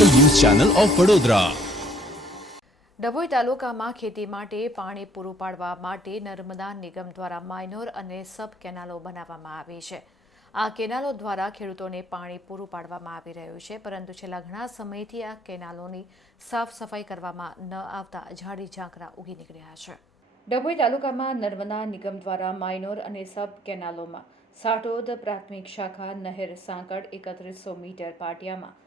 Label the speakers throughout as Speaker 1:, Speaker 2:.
Speaker 1: Channel of Vadodara.
Speaker 2: Dabhoi તાલુકામાં ખેતી માટે પાણી પૂરું પાડવા માટે નર્મદા નિગમ દ્વારા માઇનોર અને સબ કેનાલો બનાવવામાં આવી છે. આ કેનાલો દ્વારા ખેડૂતોને પાણી પૂરું પાડવામાં આવી રહ્યું છે પરંતુ છેલ્લા ઘણા સમયથી આ કેનાલોની સાફ સફાઈ કરવામાં ન આવતા ઝાડી ઝાંખરા ઉગી નીકળ્યા છે. ડભોઈ તાલુકામાં નર્મદા નિગમ દ્વારા માઇનોર અને સબ કેનાલોમાં સાટોદ પ્રાથમિક શાખા નહેર સાંકળ એકત્રીસો મીટર પાટિયામાં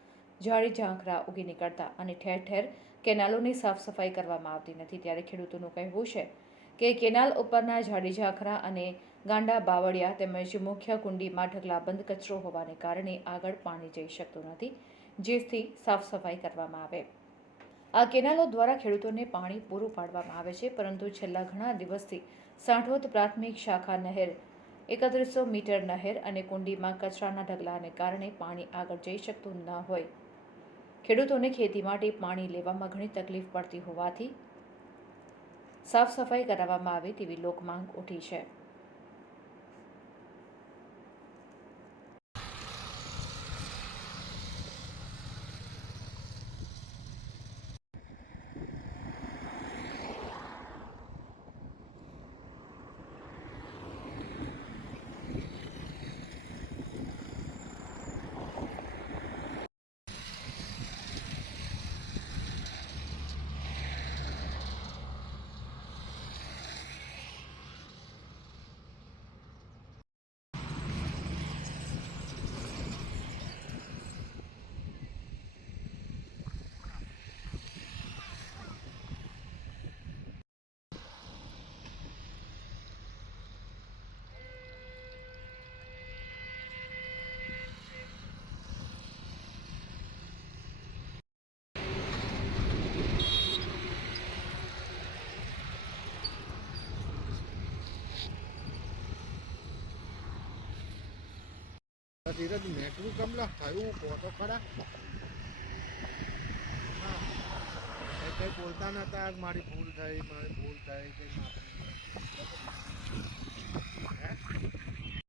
Speaker 2: ઝાડી ઝાંખરા ઉગી નીકળતા અને ઠેર ઠેર કેનાલોની સાફ સફાઈ કરવામાં આવતી નથી. ત્યારે ખેડૂતોનું કહેવું છે કે કેનાલ ઉપરના ઝાડી ઝાંખરા અને ગાંડા બાવળિયા તેમજ મુખ્ય કુંડીમાં ઢગલાબંધ કચરો હોવાને કારણે આગળ પાણી જઈ શકતું નથી, જેથી સાફ સફાઈ કરવામાં આવે. આ કેનાલો દ્વારા ખેડૂતોને પાણી પૂરું પાડવામાં આવે છે, પરંતુ છેલ્લા ઘણા દિવસથી સાંઠોદ પ્રાથમિક શાખા નહેર, એકત્રીસો મીટર નહેર અને કુંડીમાં કચરાના ઢગલાને કારણે પાણી આગળ જઈ શકતું ન હોય. ખેડૂતોને ખેતી માટે પાણી લેવામાં ઘણી તકલીફ પડતી હોવાથી સાફ સફાઈ કરાવવામાં આવે તેવી લોકમાંગ ઉઠી છે.
Speaker 3: ધીરજ નેટનું કમલા થયું કહો તો ખરા. કંઈ બોલતા નતા મારી ભૂલ થઈ, મારી ભૂલ થઈ કે માફી